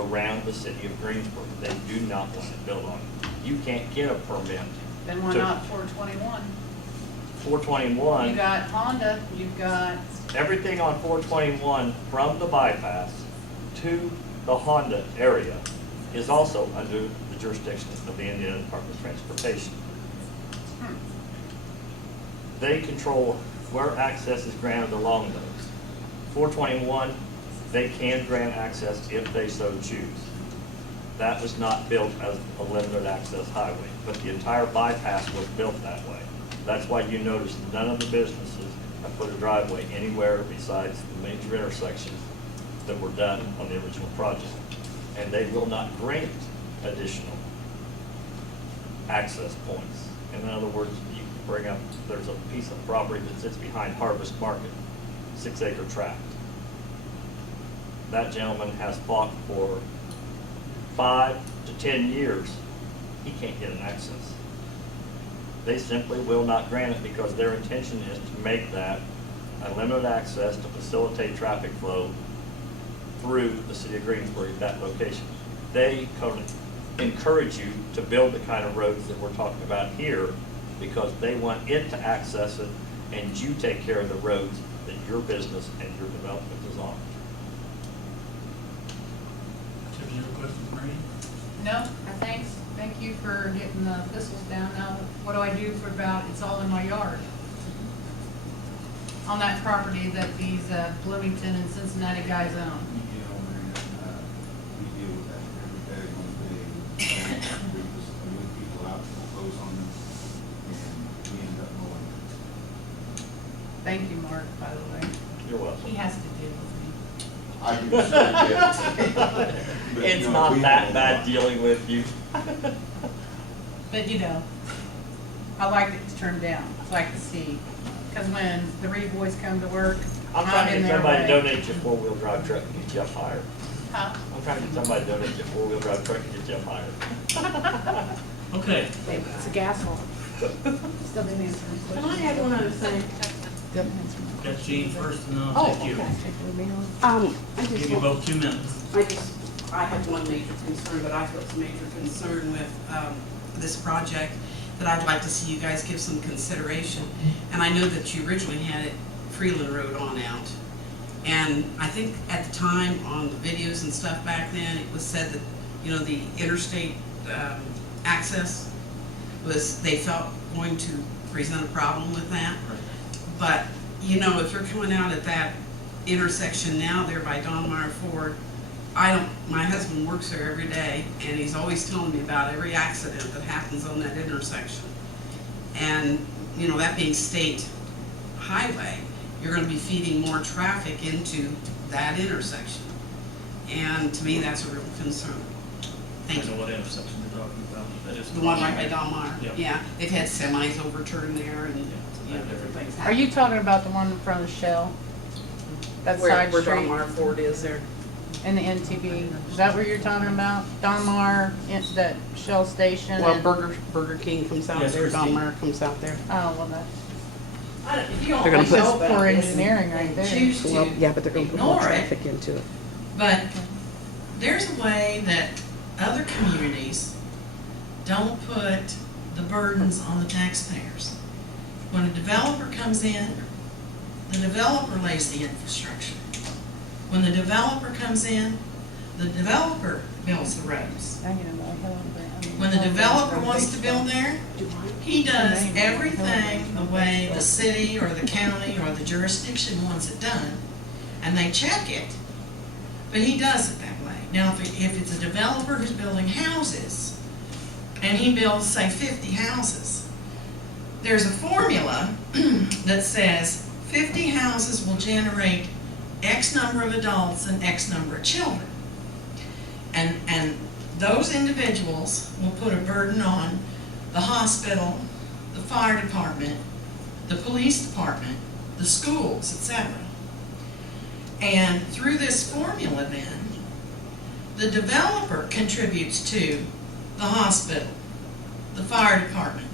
around the city of Greensburg. They do not want it built on it. You can't get a permit. Then why not 421? 421. You got Honda, you've got, Everything on 421 from the bypass to the Honda area is also under the jurisdiction of the Indiana Department of Transportation. They control where access is granted along those. 421, they can grant access if they so choose. That was not built as a limited access highway, but the entire bypass was built that way. That's why you notice none of the businesses have put a driveway anywhere besides the major intersections that were done on the original project. And they will not grant additional access points. In other words, you bring up, there's a piece of property that sits behind Harvest Market, 6-acre tract. That gentleman has fought for 5 to 10 years. He can't get an access. They simply will not grant it because their intention is to make that a limited access to facilitate traffic flow through the city of Greensburg at that location. They encourage you to build the kind of roads that we're talking about here because they want it to access it and you take care of the roads that your business and your development is on. Any other questions, Brady? no, thank you for getting the thistles down. Now, what do I do for about, it's all in my yard? On that property that these Bloomington and Cincinnati guys own. You get over and we deal with that every day when we just move people out, foreclose on them, and we end up mowing them. Thank you, Mark, by the way. You're welcome. He has to deal with me. I can just say but, It's you know, not we that mow bad them. dealing with you. But you know, I like it to turn down. I like to see, because when the Reed boys come to work, I'm I'm trying to in get their somebody to way. donate you a 4-wheel drive truck and get Jeff hired. Huh? I'm trying to get somebody to donate you a 4-wheel drive truck and get Jeff hired. Okay. It's a gas hole. Still didn't answer my Can question. I have one other thing? Got Gene first and then Oh, I'll take you. I Give just you want, both 2 minutes. I have one major concern, but I feel it's a major concern with, this project that I'd like to see you guys give some consideration. And I know that you originally had it Freeland Road on out. And I think at the time on the videos and stuff back then, it was said that, you know, the interstate, access was, they felt going to present a problem with that. But, you know, if you're coming out at that intersection now there by Don Meyer Ford, my husband works there every day, and he's always telling me about every accident that happens on that intersection. And, you know, that being state highway, you're gonna be feeding more traffic into that intersection. And to me, that's a real concern. Thank I know you. what intersection you're talking about. That is The one right by Don Meyer. Yep. Yeah, they've had semis overturned there and, you know, different things Are happen. you talking about the one in front of the Shell? That side Where Don street Meyer Ford is there. in the NTB? Is that what you're talking about? Don Mar, that Shell station? Well, and- Burger King comes out Yes, there, Don Christine. Meyer comes out there. Oh, well, that's, If you don't They're gonna know put- about poor this engineering right and there. choose Well, to yeah, but they're gonna put more ignore it, traffic into it. but there's a way that other communities don't put the burdens on the taxpayers. When a developer comes in, the developer lays the infrastructure. When the developer comes in, the developer builds the roads. When the developer wants to build there, he does everything the way the city or the county or the jurisdiction wants it done, and they check it, but he does it that way. Now, if it's a developer who's building houses, and he builds, say, 50 houses, there's a formula that says 50 houses will generate X number of adults and X number of children. And those individuals will put a burden on the hospital, the fire department, the police department, the schools, etc. And through this formula then, the developer contributes to the hospital, the fire department,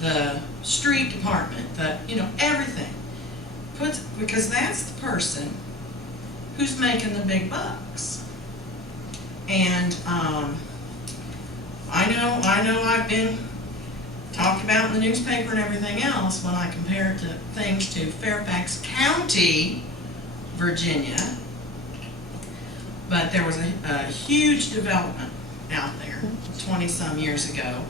the street department, everything. Because that's the person who's making the big bucks. And, I know I've been talked about in the newspaper and everything else when I compare it to things to Fairfax County, Virginia. But there was a huge development out there 20-some years ago,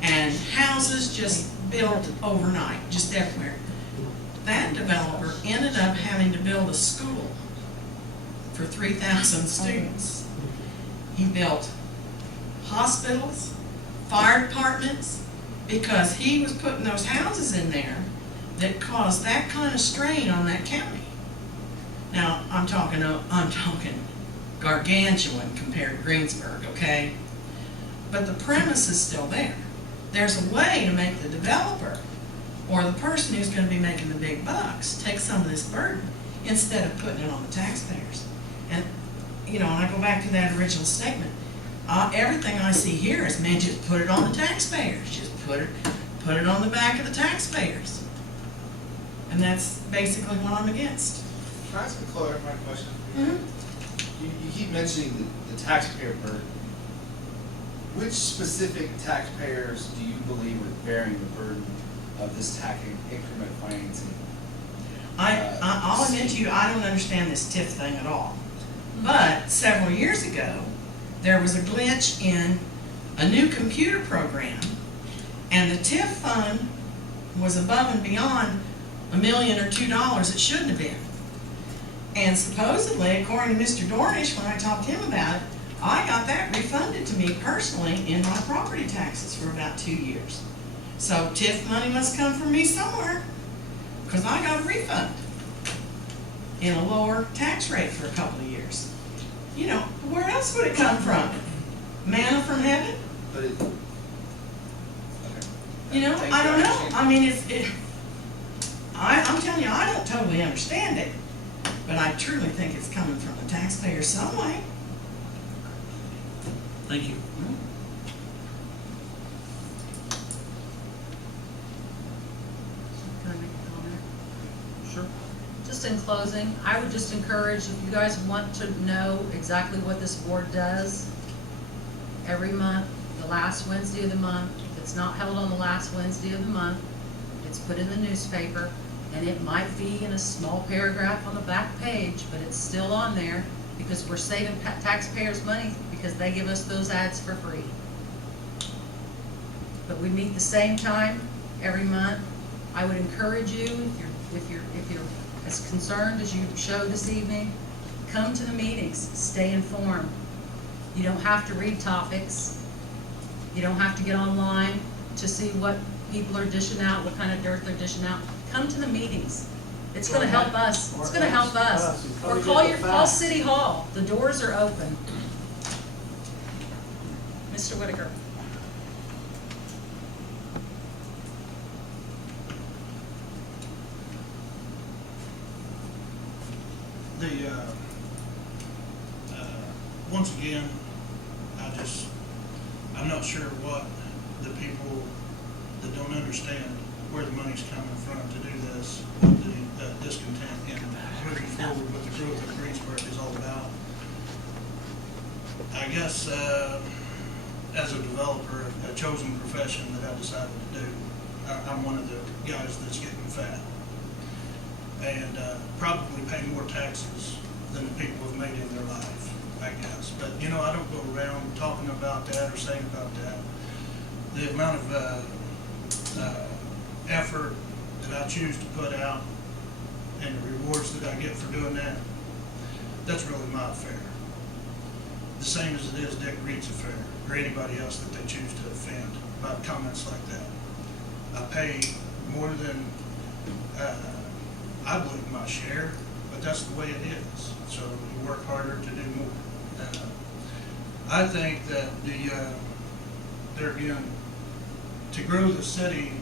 and houses just built overnight, just everywhere. That developer ended up having to build a school for 3,000 students. He built hospitals, fire departments, because he was putting those houses in there that caused that kind of strain on that county. Now, I'm talking gargantuan compared to Greensburg, okay? But the premise is still there. There's a way to make the developer or the person who's going to be making the big bucks take some of this burden instead of putting it on the taxpayers. And, and I go back to that original statement. Everything I see here is, man, just put it on the taxpayers. Just put it on the back of the taxpayers. And that's basically what I'm against. Can I ask a clarifying question? Mm-hmm. You keep mentioning the taxpayer burden. Which specific taxpayers do you believe are bearing the burden of this tax increment financing? I'll admit to you, I don't understand this TIF thing at all. But several years ago, there was a glitch in a new computer program, and the TIF fund was above and beyond $1 million or $2 it shouldn't have been. And supposedly, according to Mr. Dornish, when I talked to him about it, I got that refunded to me personally in my property taxes for about 2 years. So TIF money must come from me somewhere, because I got a refund in a lower tax rate for a couple of years. Where else would it come from? Manna from heaven? But it, okay. I don't know. I mean, I'm telling you, I don't totally understand it, but I truly think it's coming from the taxpayer some way. Thank you. Can I make a comment? Sure. Just in closing, I would just encourage, if you guys want to know exactly what this board does, every month, the last Wednesday of the month, if it's not held on the last Wednesday of the month, it's put in the newspaper, and it might be in a small paragraph on the back page, but it's still on there, because we're saving taxpayers' money because they give us those ads for free. But we meet the same time every month. I would encourage you, if you're as concerned as you show this evening, come to the meetings, stay informed. You don't have to read topics. You don't have to get online to see what people are dishing out, what kind of dirt they're dishing out. Come to the meetings. It's gonna help us. It's gonna help us. Or call City Hall. The doors are open. Mr. Whitaker. Once again, I'm not sure what the people that don't understand where the money's coming from to do this, the discontent and moving forward with the growth of Greensburg is all about. I guess, as a developer, a chosen profession that I decided to do, I'm one of the guys that's getting fat. And probably pay more taxes than the people have made in their life, I guess. But, I don't go around talking about that or saying about that. The amount of effort that I choose to put out and the rewards that I get for doing that, that's really my affair. The same as it is Dick Reed's affair, or anybody else that they choose to offend by comments like that. I pay more than I believe my share, but that's the way it is. So you work harder to do more. I think that there again, to grow the city,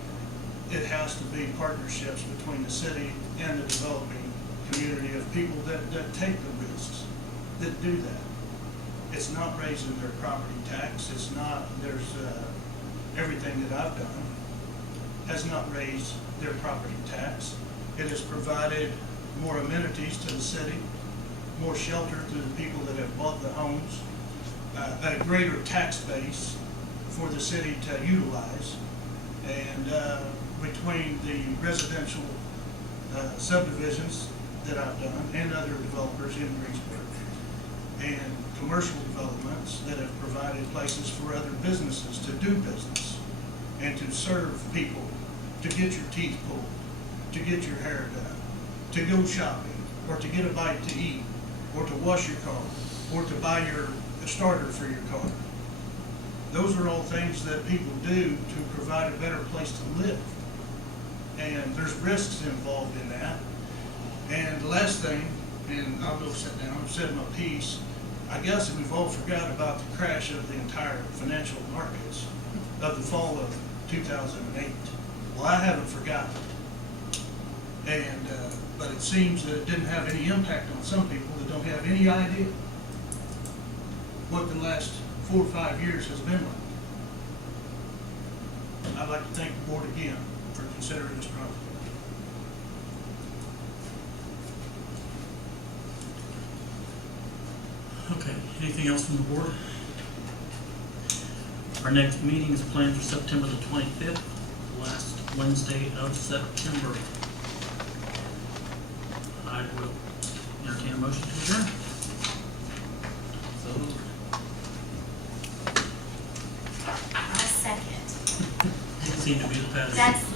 it has to be partnerships between the city and the developing community of people that take the risks, that do that. It's not raising their property tax. It's not, everything that I've done has not raised their property tax. It has provided more amenities to the city, more shelter to the people that have bought the homes. a greater tax base for the city to utilize. And between the residential subdivisions that I've done and other developers in Greensburg, and commercial developments that have provided places for other businesses to do business and to serve people, to get your teeth pulled, to get your hair done, to go shopping, or to get a bite to eat, or to wash your car, or to buy a starter for your car. Those are all things that people do to provide a better place to live. And there's risks involved in that. And the last thing, and I'll go sit down, I've said my piece, I guess we've all forgot about the crash of the entire financial markets of the fall of 2008. Well, I haven't forgotten. And, but it seems that it didn't have any impact on some people that don't have any idea what the last 4 or 5 years has been like. I'd like to thank the board again for considering this project. Okay, anything else from the board? Our next meeting is planned for September the 25th, last Wednesday of September. I will entertain a motion to adjourn. So moved. A second. Seem to be the pattern. That's